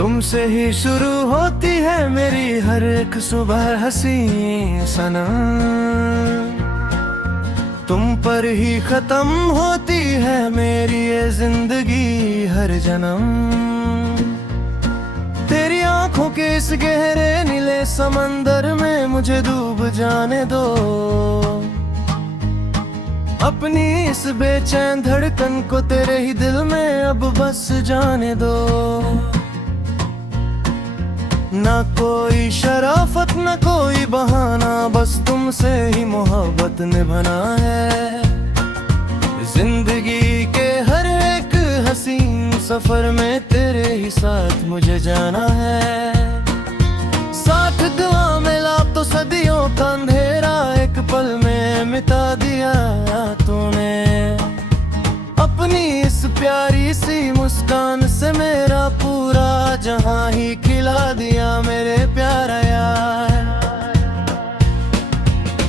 तुमसे ही शुरू होती है मेरी हर एक सुबह हंसी सनम, तुम पर ही खत्म होती है मेरी ये जिंदगी हर जन्म। तेरी आंखों के इस गहरे नीले समंदर में मुझे डूब जाने दो, अपनी इस बेचैन धड़कन को तेरे ही दिल में अब बस जाने दो। ना कोई शराफत ना कोई बहाना, बस तुमसे ही मोहब्बत निभाना है। जिंदगी के हर एक हसीन सफर में तेरे ही साथ मुझे जाना है। साथ दुआ मिला तो सदियों का अंधेरा एक पल में मिटा दिया तूने। अपनी इस प्यारी सी मुस्कान से मेरा पूरा जहां ही खिला दिया मेरे प्यारा यार।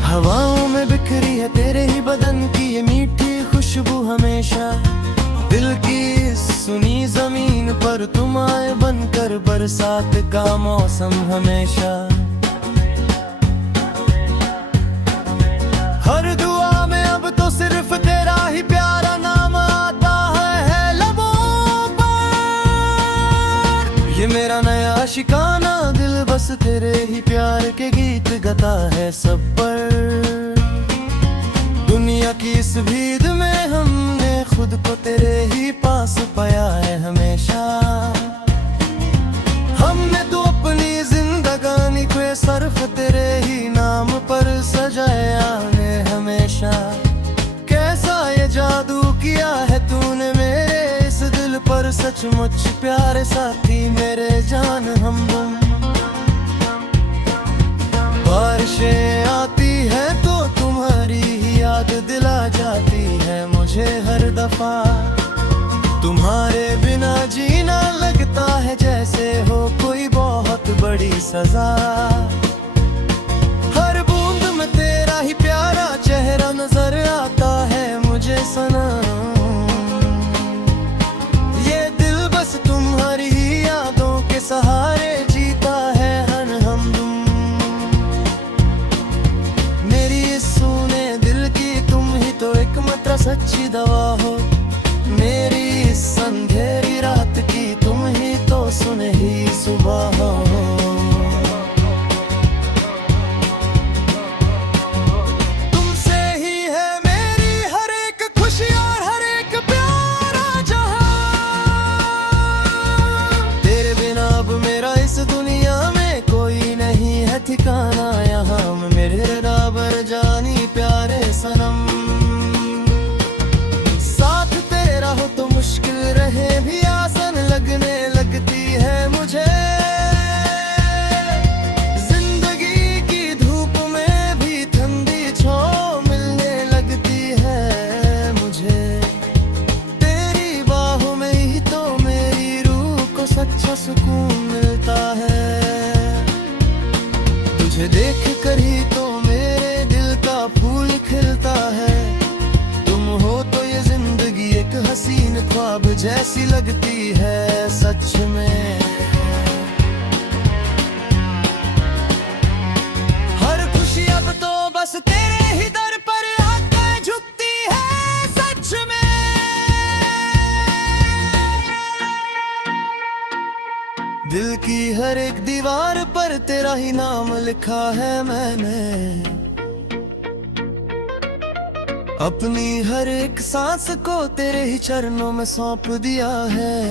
हवाओं में बिखरी है तेरे ही बदन की ये मीठी खुशबू हमेशा, दिल की इस सुनी जमीन पर तुम आए बनकर बरसात का मौसम हमेशा। हर दुआ में अब तो सिर्फ तेरा ही प्यारा नाम आता है लबों पर। ये मेरा नया शिकाना दिल बस तेरे ही प्यार के गीत गाता है सब पर। दुनिया की इस भीड़ में हमने खुद को तेरे ही पास पाया है हमेशा। हमने तो अपनी जिंदगानी को सर्फ तेरे ही नाम पर सजाया है हमेशा। कैसा ये जादू किया है तूने मेरे इस दिल पर, सचमुच प्यारे साथी मेरे जान हमदम। बारिशें आती है तो तुम्हारी ही याद दिला जाती है मुझे हर दफा। तुम्हारे बिना जीना लगता है जैसे हो कोई बहुत बड़ी सजा। हर बूंद में तेरा ही प्यारा चेहरा नजर आता है मुझे सनम। ये दिल बस तुम्हारी ही यादों के सहारे जीता है हमदम। मेरी इस सूने दिल की तुम ही तो एकमात्र सच्ची दवा हो। मेरी इस अंधेरी रात की तुम ही तो सुनहरी सुबह हो। तुमसे ही है मेरी हर एक खुशी और हर एक प्यारा जहां। तेरे बिना अब मेरा इस दुनिया में कोई नहीं है ठिकाना। यहाँ मेरे बराबर जानी प्यारे सनम। हो तो मुश्किल रहे भी आसान लगने लगती है मुझे। जिंदगी की धूप में भी ठंडी छांव मिलने लगती है मुझे। तेरी बाहों में ही तो मेरी रूह को सच्चा सुकून मिलता है। तुझे देख कर ही तो मेरे दिल का फूल खिलता है। तुम हो तो ये जिंदगी एक हसीन ख्वाब जैसी लगती है सच में। हर खुशी अब तो बस तेरे ही दर पर आकर झुकती है सच में। दिल की हर एक दीवार पर तेरा ही नाम लिखा है मैंने। अपनी हर एक सांस को तेरे ही चरणों में सौंप दिया है।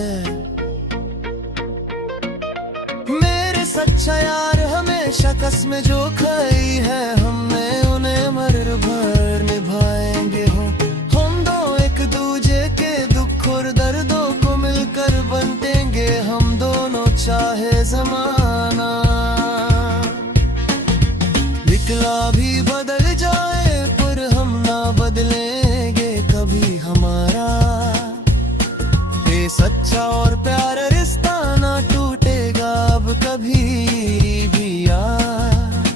मेरे सच्चा यार हमेशा कसमें जो खाई है हमने उन्हें मर भर निभाएंगे हो। हम दो एक दूजे के दुख और दर्दों को मिलकर बांटेंगे हम दोनों चाहे जमाना। निकला भी बदल जाए पर हम ना बदलेंगे कभी हमारा। ये सच्चा और प्यारा रिश्ता ना टूटेगा अब कभी भी यार।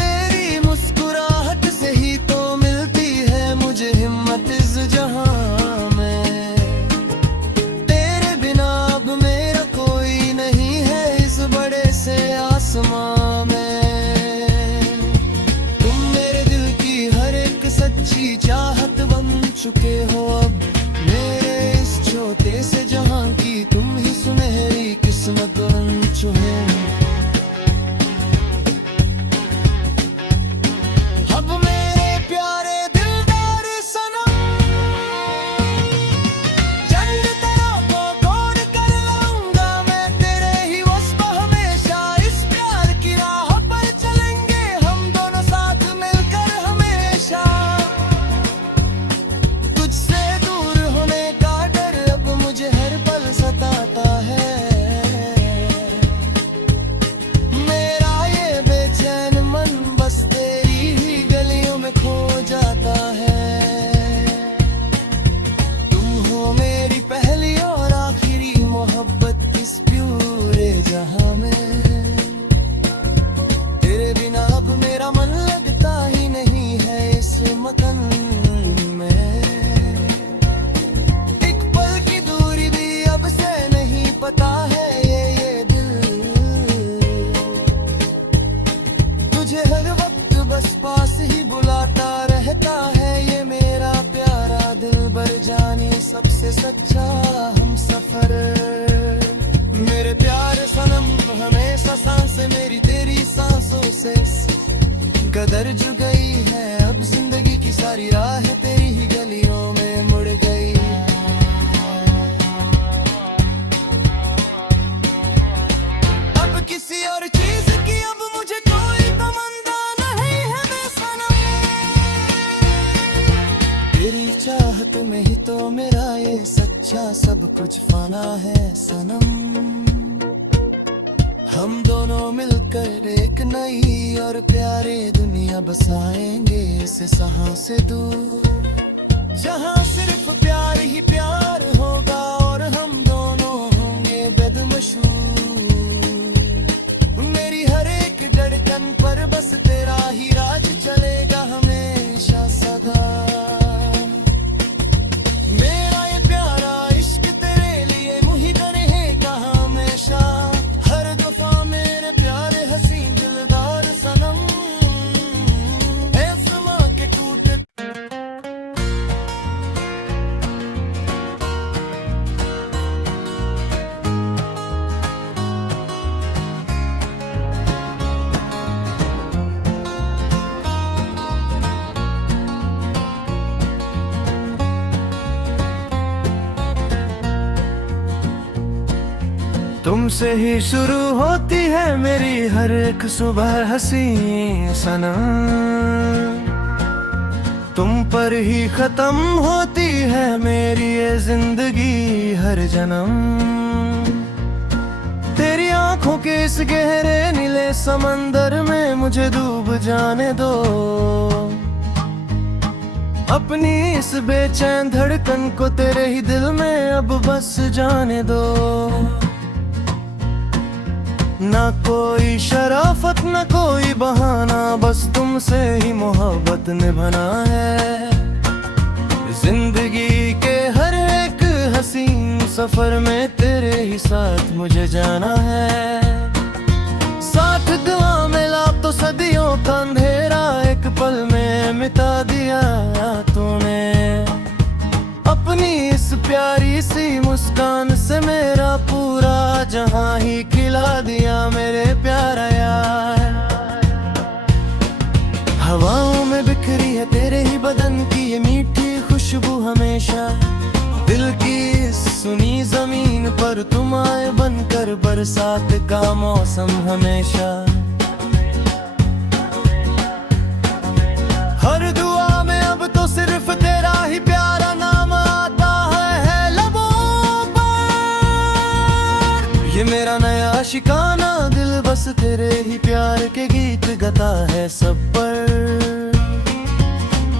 तेरी मुस्कुराहट से ही तो मिलती है मुझे हिम्मत इस जहां में। तेरे बिना अब मेरा कोई चुके हो अब मेरे इस छोटे से जहां की तुम ही सुनहरी किस्मत बन चुके। अब मेरे प्यारे दिलदार सनम, जंग तेरा को तोड़ कर लाऊंगा मैं तेरे ही वस्प हमेशा। इस प्यार की राह पर चलेंगे हम दोनों साथ मिलकर हमेशा। तुझसे दूर होने का डर अब मुझे हर पल सताता है। मेरा ये बेचैन मन बस तेरी ही गलियों में खो जाता है। तुम हो मेरी पहली और आखिरी मोहब्बत इस पूरे जहां में। तेरे बिना अब मेरा मन लगता ही नहीं है इस मकान में। एक पल की दूरी भी अब से नहीं पता है ये दिल। तुझे हर वक्त बस पास ही बुलाता रहता है ये मेरा प्यारा दिलबर जानी सबसे सच्चा हम सफर। मेरे प्यारे सनम हमेशा सांसें मेरी तेरी सांसों से कदर जु गई है। अब जिंदगी की सारी राह तेरी ही गलियों में मुड़ गई। अब किसी और चीज की अब मुझे कोई तमन्ना नहीं है मैं सनम। तेरी चाहत में ही तो मेरा ये सच्चा सब कुछ फाना है सनम। हम दोनों मिलकर एक नई और प्यारी दुनिया बसाएंगे इस सहा से दूर, जहां सिर्फ प्यार ही प्यार होगा और हम दोनों होंगे बेदमशहूर। मेरी हर एक धड़कन पर बस तेरा ही राज चलेगा हमेशा सदा। मेरा ये प्यारा इश्क तेरे लिए मुहित रहेगा हमेशा। हर दफा मेरे प्यारे हसीन दिलदार सनम ऐसे मां के टूटे। तुमसे ही शुरू होती है मेरी हर एक सुबह हसी सनम। तुम पर ही खत्म होती है मेरी ये जिंदगी हर जन्म। तेरी आंखों के इस गहरे नीले समंदर में मुझे डूब जाने दो। अपनी इस बेचैन धड़कन को तेरे ही दिल में अब बस जाने दो। ना कोई शराफत ना कोई बहाना, बस तुमसे ही मोहब्बत निभाना है। जिंदगी के हर एक हसीन सफर में तेरे ही साथ मुझे जाना है। साथ दुआ मिला तो सदियों का अंधेरा एक पल में मिटा दिया तूने। अपनी इस प्यारी सी मुस्कान से मेरा पूरा जहां ही खिला दिया मेरे प्यारा यार। हवाओं में बिखरी है तेरे ही बदन की ये मीठी खुशबू हमेशा। दिल की इस सुनी जमीन पर तुम आए बनकर बरसात का मौसम हमेशा। हर दुआ में अब तो सिर्फ तेरा ही प्यारा नाम आता है लबों पर। ये मेरा नया शिकाना दिल बस तेरे ही प्यार के गीत गाता है सब पर।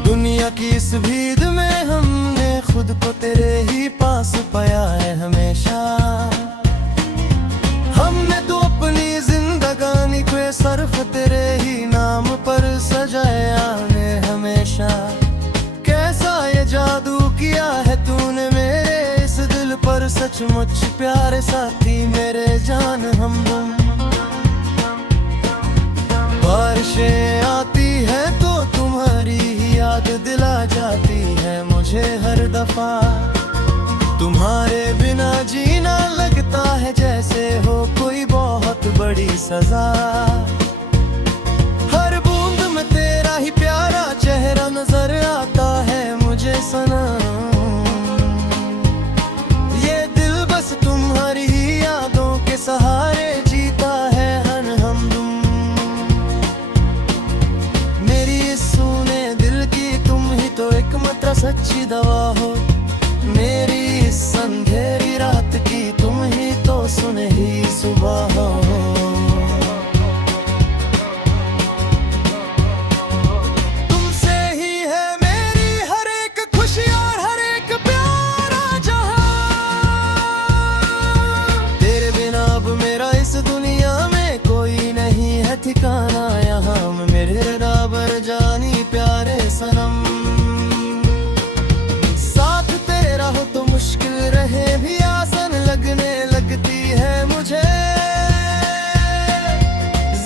दुनिया की इस भीड़ में हमने खुद को तेरे ही पास पाया है हमेशा। हमने तो अपनी जिंदगानी को सर्फ तेरे ही नाम पर सजाया है हमेशा। कैसा ये जादू किया है तूने मेरे इस दिल पर, सचमुच प्यारे साथी मेरे जान हमदम। बारिशें आती है तो तुम्हारी ही याद दिला जाती है मुझे। दफा। तुम्हारे बिना जीना लगता है जैसे हो कोई बहुत बड़ी सजा। हर बूंद में तेरा ही प्यारा चेहरा नजर आता है मुझे सनम। ये दिल बस तुम्हारी ही यादों के सहारे जीता है हमदम। मेरी इस सूने दिल की तुम ही तो एकमात्र सच्ची दवा हो। मेरी इस अंधेरी रात की तुम ही तो सुनहरी सुबह हो। तुमसे ही है मेरी हर एक खुशी और हर एक प्यारा जहां। तेरे बिना अब मेरा इस दुनिया में कोई नहीं है ठिकाना। यहाँ मेरे बराबर जानी प्यारे सनम। हो तो मुश्किल रहे भी आसान लगने लगती है मुझे।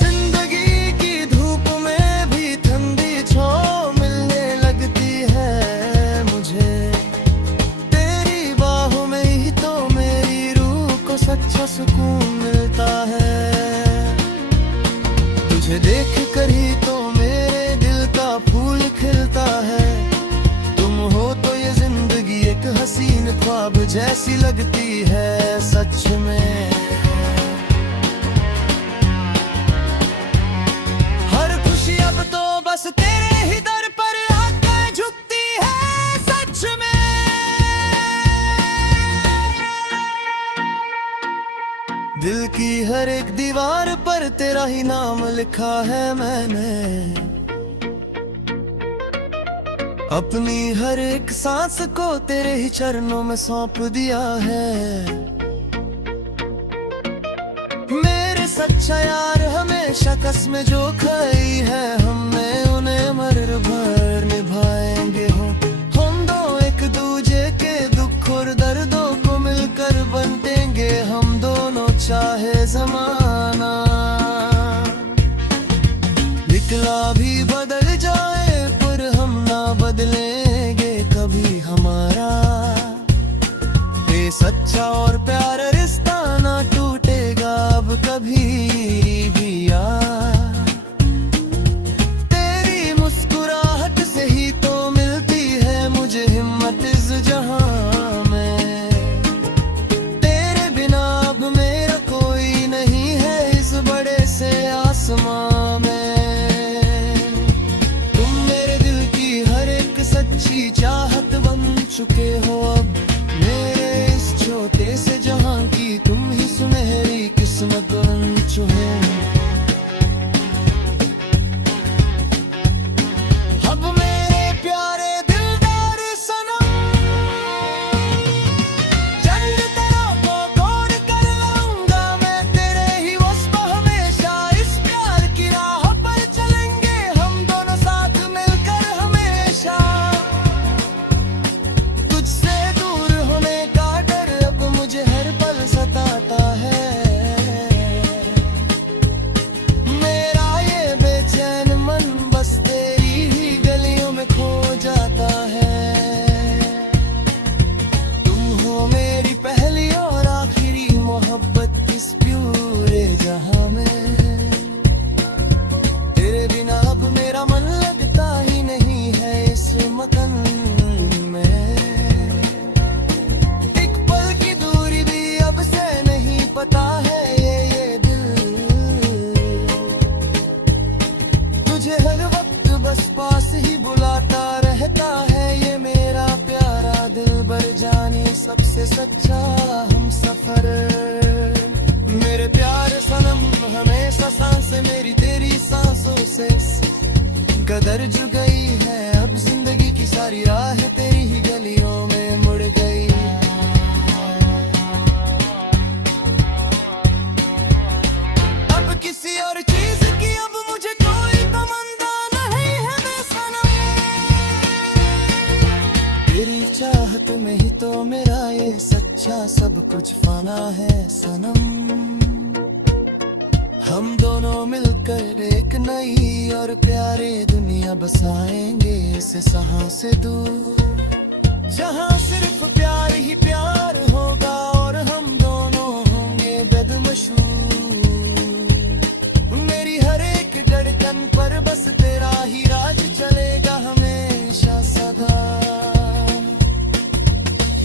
जिंदगी की धूप में भी ठंडी छांव मिलने लगती है मुझे। तेरी बाहों में ही तो मेरी रूह को सच्चा सुकून मिलता है। तुझे देख कर ही तो मेरे दिल का फूल खिलता है। तुम हो तो ये जिंदगी एक हसीन ख्वाब जैसी लगती है सच में। हर खुशी अब तो बस तेरे ही दर पर आकर झुकती है सच में। दिल की हर एक दीवार पर तेरा ही नाम लिखा है मैंने। अपनी हर एक सांस को तेरे ही चरणों में सौंप दिया है। मेरे सच्चा यार हमेशा कसमें जो खाई है हमने उन्हें मर भर निभाएंगे हो। हम दो एक दूजे के दुख और दर्दों को मिलकर बंटेंगे हम दोनों चाहे जमाना। निकला भी बदल जाए पर हम ना बदलेंगे कभी हमारा। ये सच्चा और प्यारा रिश्ता ना टूटेगा अब कभी भी यार। तेरी मुस्कुराहट से ही तो मिलती है मुझे हिम्मत इस जहां में। तेरे बिना अब मेरा कोई नहीं है इस बड़े से आसमां में। सच्ची चाहत बन चुके हो अब मेरे इस छोटे से जहां की तुम ही सुनहरी किस्मत बन चुके। अब मेरे प्यारे दिलदार सनम जंग तेरा को तोड़ कर लाऊंगा मैं तेरे ही वस्प हमेशा। इस प्यार की राह पर चलेंगे हम दोनों साथ मिलकर हमेशा। सताता है मेरा ये बेचैन मन बस तेरी ही गलियों में खो जाता है। तुम हो मेरी पहली और आखिरी मोहब्बत इस पूरे जहां में। तेरे बिना अब मेरा मन लगता ही नहीं है इस मकान में। पता है ये दिल तुझे हर वक्त बस पास ही बुलाता रहता है। ये मेरा प्यारा दिल बर जानी सबसे सच्चा हम सफर। मेरे प्यारे सनम हमेशा सांसें मेरी तेरी सांसों से कदर जु गई है। अब जिंदगी की सारी राह तेरी ही गलियों में मुड़ गई। किसी और चीज की अब मुझे कोई तमन्ना नहीं है बेसनम। तेरी चाहत में ही तो मेरा ये सच्चा सब कुछ फाना है सनम। हम दोनों मिलकर एक नई और प्यारी दुनिया बसाएंगे इस सहा से दूर। जहाँ सिर्फ प्यार ही प्यार होगा और हम दोनों होंगे बेदमशूर। मेरी हर एक धड़कन पर बस तेरा ही राज चलेगा हमेशा सदा।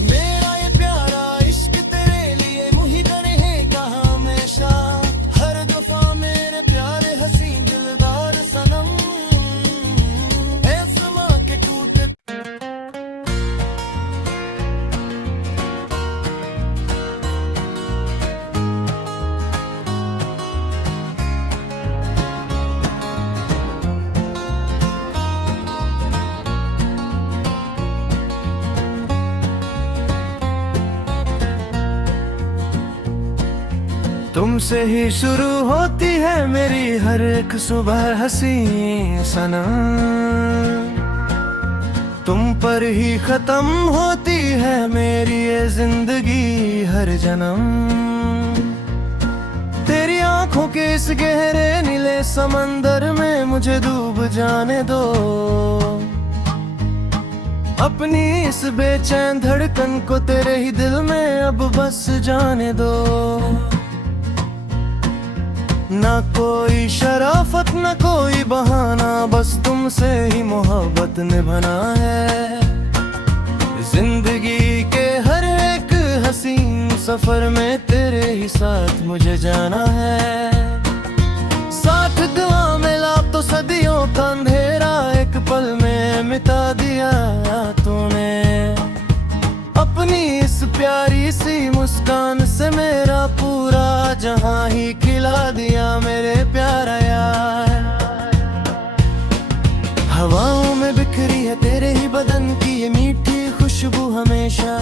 मेरा ये प्यारा इश्क तेरे लिए मुहित रहेगा हमेशा। हर दफा मेरे प्यारे हसीन दिलदार सनम ऐसमा के टूटे। तुमसे ही शुरू होती है मेरी हर एक सुबह हसी सनम। तुम पर ही खत्म होती है मेरी ये जिंदगी हर जन्म। तेरी आंखों के इस गहरे नीले समंदर में मुझे डूब जाने दो। अपनी इस बेचैन धड़कन को तेरे ही दिल में अब बस जाने दो। ना कोई शराफत ना कोई बहाना, बस तुमसे ही मोहब्बत निभाना है। जिंदगी के हर एक हसीन सफर में तेरे ही साथ मुझे जाना है। साथ दुआ मिला तो सदियों का अंधेरा एक पल में मिटा दिया तूने। अपनी इस प्यारी सी मुस्कान से मेरा पूरा जहां ही खिला दिया मेरे प्यारा यार। हवाओं में बिखरी है तेरे ही बदन की ये मीठी खुशबू हमेशा।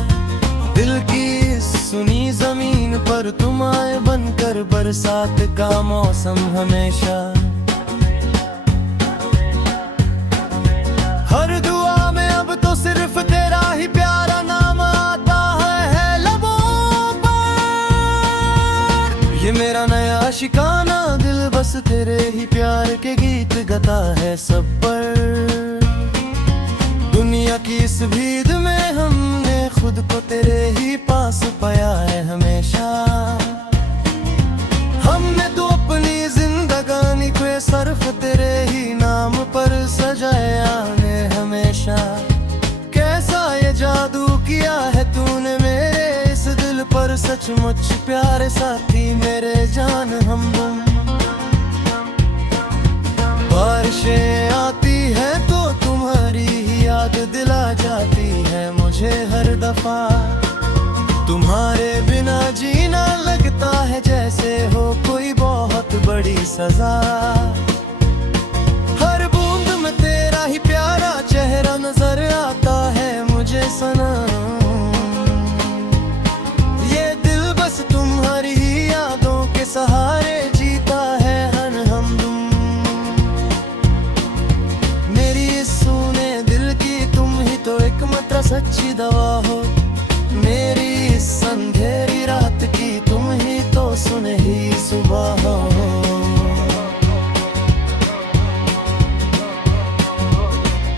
दिल की इस सुनी जमीन पर तुम आए बनकर बरसात का मौसम हमेशा। हर दुआ में अब तो सिर्फ तेरा ही प्यारा नाम आता है लबों पर। ये मेरा नया शिकाना दिल बस तेरे ही प्यार के गीत गाता है सब पर। दुनिया की इस भीड़ में हमने खुद को तेरे ही पास पाया है हमेशा। हमने तो अपनी जिंदगानी को सर्फ तेरे ही नाम पर सजाया है हमेशा। कैसा ये जादू किया है तूने मेरे इस दिल पर, सचमुच प्यारे साथी मेरे जान हमदम। बारिशें आती है तो तुम्हारी ही याद दिला जाती है मुझे हर दफा। तुम्हारे बिना जीना लगता है जैसे हो कोई बहुत बड़ी सजा। हर बूंद में तेरा ही प्यारा चेहरा नजर आता है मुझे सनम। ये दिल बस तुम्हारी ही यादों के सहारे जीता है हमदम। मेरी इस सूने दिल की तुम ही तो एकमात्र सच्ची दवा हो। मेरी इस अंधेरी रात की तुम ही तो सुनहरी सुबह हो।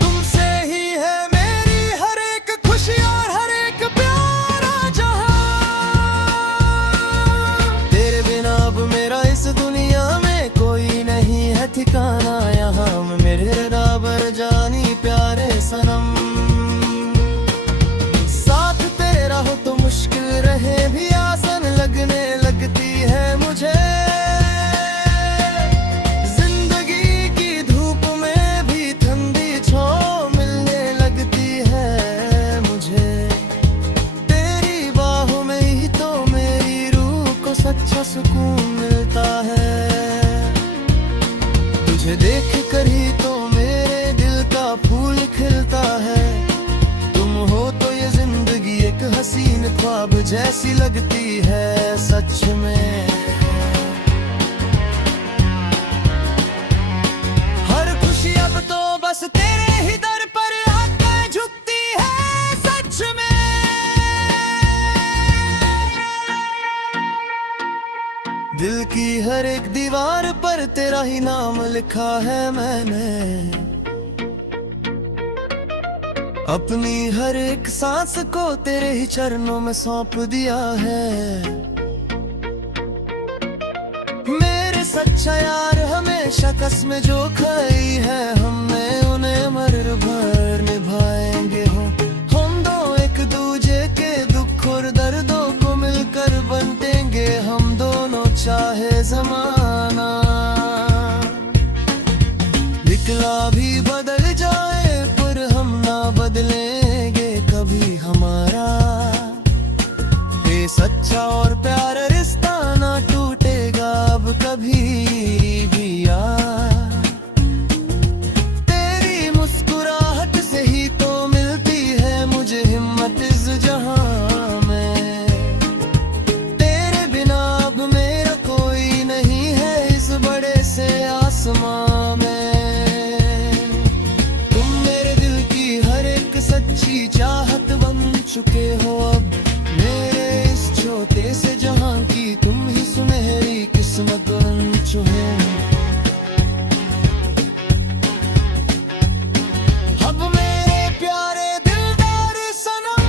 तुमसे ही है मेरी हर एक खुशी और हर एक प्यारा जहां। तेरे बिना अब मेरा इस दुनिया में कोई नहीं है ठिकाना। यहाँ मेरे बराबर जानी प्यारे सनम। हो तो मुश्किल रहे भी आसान लगने लगती है मुझे। जिंदगी की धूप में भी ठंडी छांव मिलने लगती है मुझे। तेरी बाहों में ही तो मेरी रूह को सच्चा सुकून मिलता है। तुझे देख कर ही तो मेरे दिल का फूल खिलता है। तुम हो तो ये जिंदगी एक हसीन ख्वाब जैसी लगती है सच में। हर खुशी अब तो बस तेरे ही दर पर आकर झुकती है सच में। दिल की हर एक दीवार पर तेरा ही नाम लिखा है मैंने। अपनी हर एक सांस को तेरे ही चरणों में सौंप दिया है। मेरे सच्चा यार हमेशा कसमें जो खाई है हमने, उन्हें मर भर निभाएंगे हो। हम दो एक दूजे के दुख और दर्दों को मिलकर बांटेंगे हम दोनों, चाहे जमाना निकला भी बदल जाए पर हम ना बदलेंगे कभी हमारा। ये सच्चा और प्यारा रिश्ता ना टूटेगा अब कभी भी यार। तेरी मुस्कुराहट से ही तो मिलती है मुझे हिम्मत इस जहां में। तेरे बिना अब मेरा कोई नहीं है इस बड़े से आसमां में। सच्ची चाहत बन चुके हो अब मेरे इस छोटे से जहां की, तुम ही सुनहरी किस्मत बन चुके। अब मेरे प्यारे दिलदार सनम,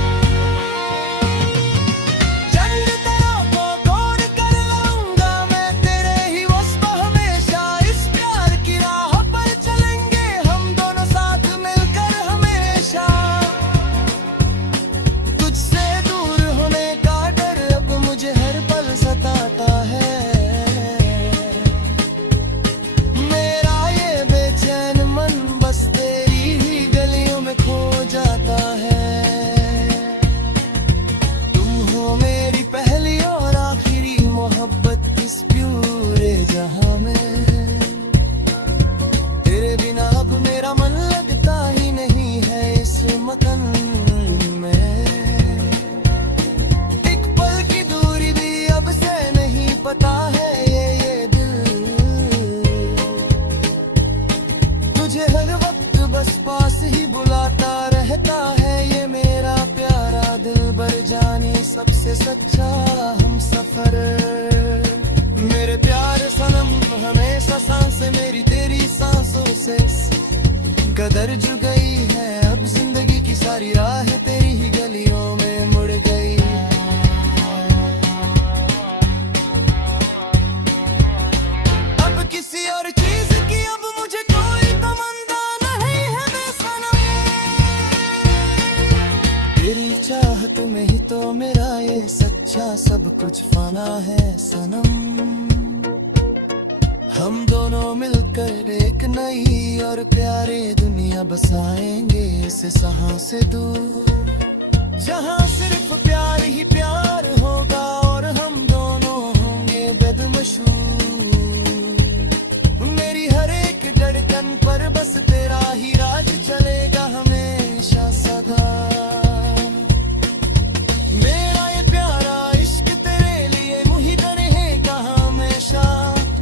जंग तेरों को तोड़ कर लाऊंगा मैं तेरे ही वस्प हमेशा। इस प्यार की राह पर चलेंगे हम दोनों साथ मिलकर हमेशा। सताता है मेरा ये बेचैन मन, बस तेरी ही गलियों में खो जाता है। तुम हो मेरी पहली और आखिरी मोहब्बत इस प्यूरे जहां में। तेरे बिना अब मेरा मन लगता ही नहीं है इस मकान में। पता है ये दिल तुझे हर वक्त बस पास ही बुलाता रहता है। ये मेरा प्यारा दिलबर जाने सबसे सच्चा हम सफर। मेरे प्यारे सनम हमेशा सांसें मेरी तेरी सांसों से कदर जु गई है। अब जिंदगी की सारी राह तेरी ही गलियों में मुड़ गई। किसी और चीज की अब मुझे कोई तमन्ना नहीं है बेसनम। तेरी चाहत में ही तो मेरा ये सच्चा सब कुछ फाना है सनम। हम दोनों मिलकर एक नई और प्यारी दुनिया बसाएंगे इस सहा से दूर, जहां सिर्फ प्यार ही प्यार होगा और हम दोनों होंगे बेदमशूर। मेरी हर एक धड़कन पर बस तेरा ही राज चलेगा हमेशा सदा। मेरा ये प्यारा इश्क तेरे लिए मुहित रहेगा हमेशा।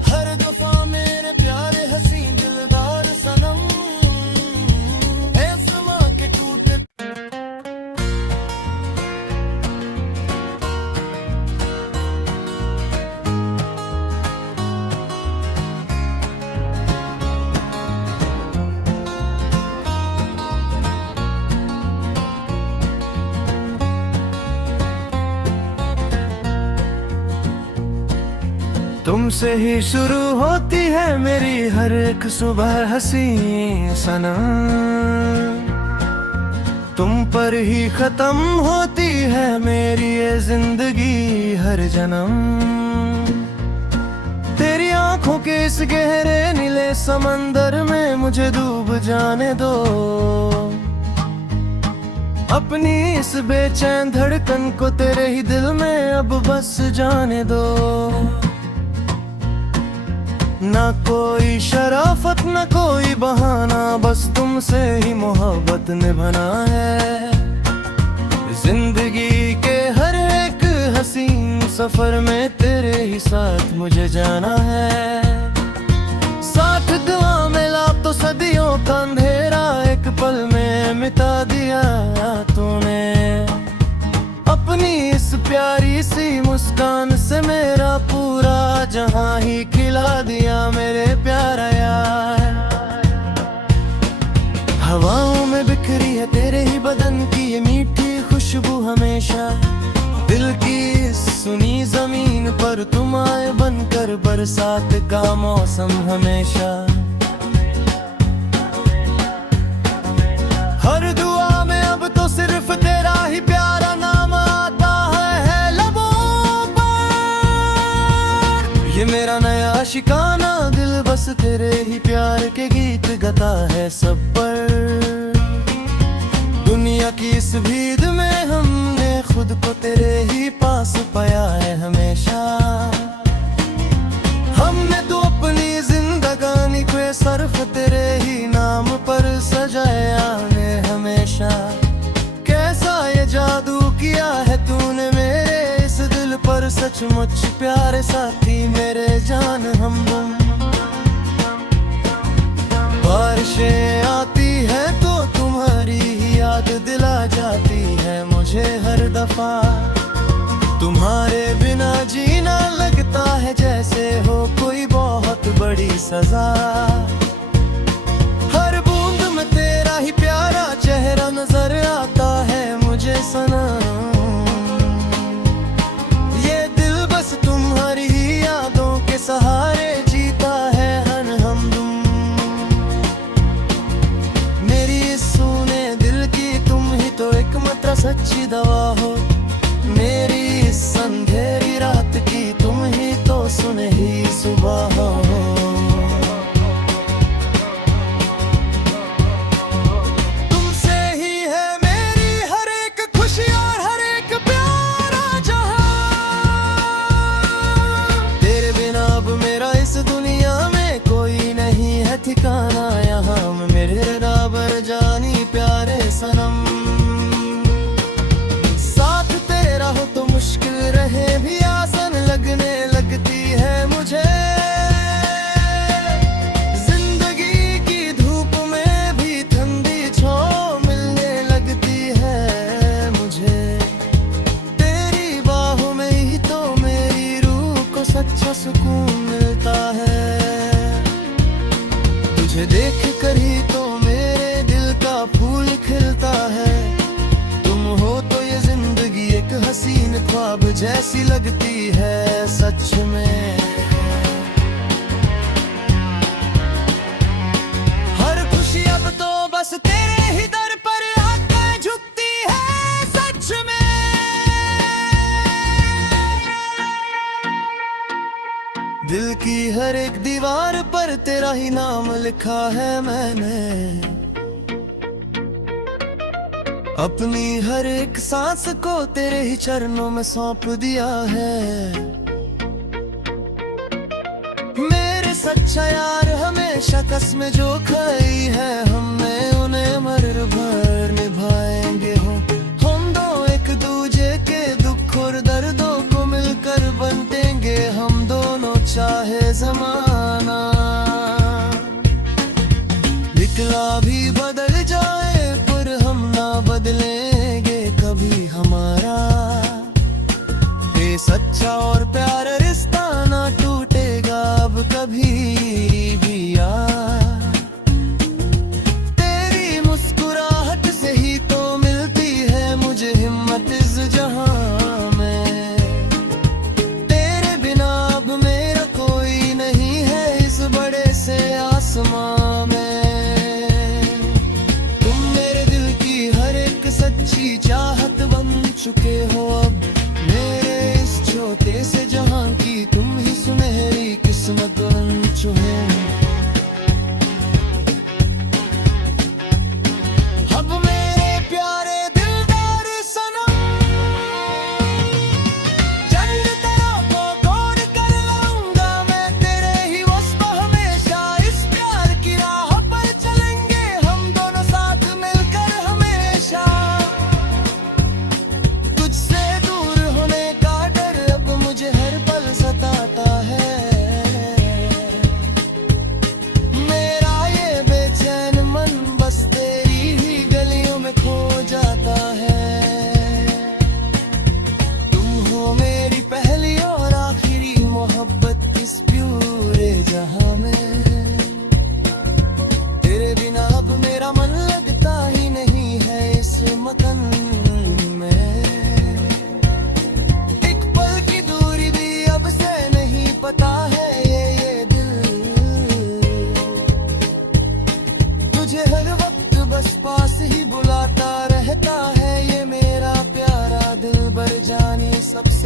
हर दफा मेरे प्यारे हसीन दिलदार सनम, आसमां के टूटे तुमसे ही शुरू होती है मेरी हर एक सुबह हसी सनम। तुम पर ही खत्म होती है मेरी ये जिंदगी हर जन्म। तेरी आंखों के इस गहरे नीले समंदर में मुझे डूब जाने दो। अपनी इस बेचैन धड़कन को तेरे ही दिल में अब बस जाने दो। ना कोई शराफत ना कोई बहाना, बस तुमसे ही मोहब्बत निभाना है। जिंदगी के हर एक हसीन सफर में तेरे ही साथ मुझे जाना है। साथ दुआ मिला तो सदियों का अंधेरा एक पल में मिटा दिया तूने। अपनी इस प्यारी सी मुस्कान से मेरा पूरा जहां ही खिला दिया मेरे प्यारा यार। हवाओं में बिखरी है तेरे ही बदन और तुम आए बनकर बरसात का मौसम हमेशा। हर दुआ में अब तो सिर्फ तेरा ही प्यारा नाम आता है लबों पर। ये मेरा नया शिकाना दिल बस तेरे ही प्यार के गीत गाता है सब पर। दुनिया की इस भीड़ में हमने खुद को तेरे ही पास पाया है हमेशा। हमने तो अपनी जिंदगानी को सर्फ तेरे ही नाम पर सजाया है हमेशा। कैसा ये जादू किया है तूने मेरे इस दिल पर, सचमुच प्यारे साथी मेरे जान हमदम। बारिशें आती है तो तुम्हारी ही याद दिला जाती है मुझे हर दफा। तुम्हारे बिना जीना लगता है जैसे हो कोई बहुत बड़ी सजा। हर बूंद में तेरा ही प्यारा चेहरा नजर आता है मुझे सनम। ये दिल बस तुम्हारी ही यादों के सहारे जीता है हमदम। मेरी इस सूने दिल की तुम ही तो एकमात्र सच्ची दवा हो। मेरी इस अंधेरी रात की तुम ही तो सुनहरी सुबह हो। तुमसे ही है मेरी हर एक खुशी और हर एक प्यारा जहां। तेरे बिना अब मेरा इस दुनिया में कोई नहीं है ठिकाना यहाँ। मेरे बराबर जानी प्यारे सनम, हो तो मुश्किल रहे भी आसान लगने लगती है मुझे। जिंदगी की धूप में भी ठंडी छांव मिलने लगती है मुझे। तेरी बाहों में ही तो मेरी रूह को सच्चा सुकून मिलता है। तुझे देख कर ही तो मेरे दिल का फूल खिलता है। तुम हो तो ये जिंदगी एक हसीन ख्वाब जैसी लगती है सच में। हर खुशी अब तो बस तेरे ही दर पर आके झुकती है सच में। दिल की हर एक दीवार पर तेरा ही नाम लिखा है मैंने। अपनी हर एक सांस को तेरे ही चरणों में सौंप दिया है। मेरे सच्चा यार हमेशा कसमें जो खाई है हमने उन्हें मर भर निभाएंगे हो। हम दो एक दूजे के दुख और दर्दों को मिलकर बंटेंगे हम दोनों चाहे जमाना निकला भी बदल जाए पर हम ना बदलेंगे कभी हमारा। ये सच्चा और प्यारा रिश्ता ना टूटेगा अब कभी भी यार। तेरी मुस्कुराहट से ही तो मिलती है मुझे हिम्मत इस जहां में। तेरे बिना अब मेरा कोई नहीं है इस बड़े से आसमां में। सच्ची चाहत बन चुके हो अब मेरे इस छोटे से जहां की तुम ही सुनहरी किस्मत बन चुके। अब मेरे प्यारे दिलदार सनम जंग तेरा को तोड़ कर लाऊंगा मैं तेरे ही वस्फ हमेशा। इस प्यार की राह पर चलेंगे हम दोनों साथ मिलकर हमेशा।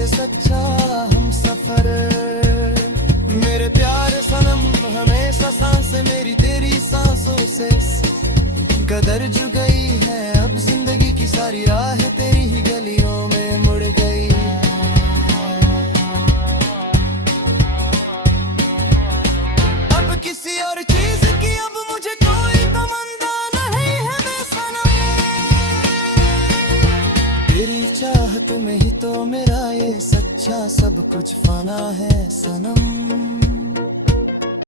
से सच्चा हम सफर। मेरे प्यारे सनम हमेशा सांसें मेरी तेरी सांसों से कदर जु गई है। अब जिंदगी की सारी राह तेरी ही गलियों में मुड़ गई। अब किसी और चीज की अब मुझे कोई तमन्ना नहीं है बेसनम। तेरी चाहत में ही तो मेरा ये सच्चा सब कुछ फाना है सनम।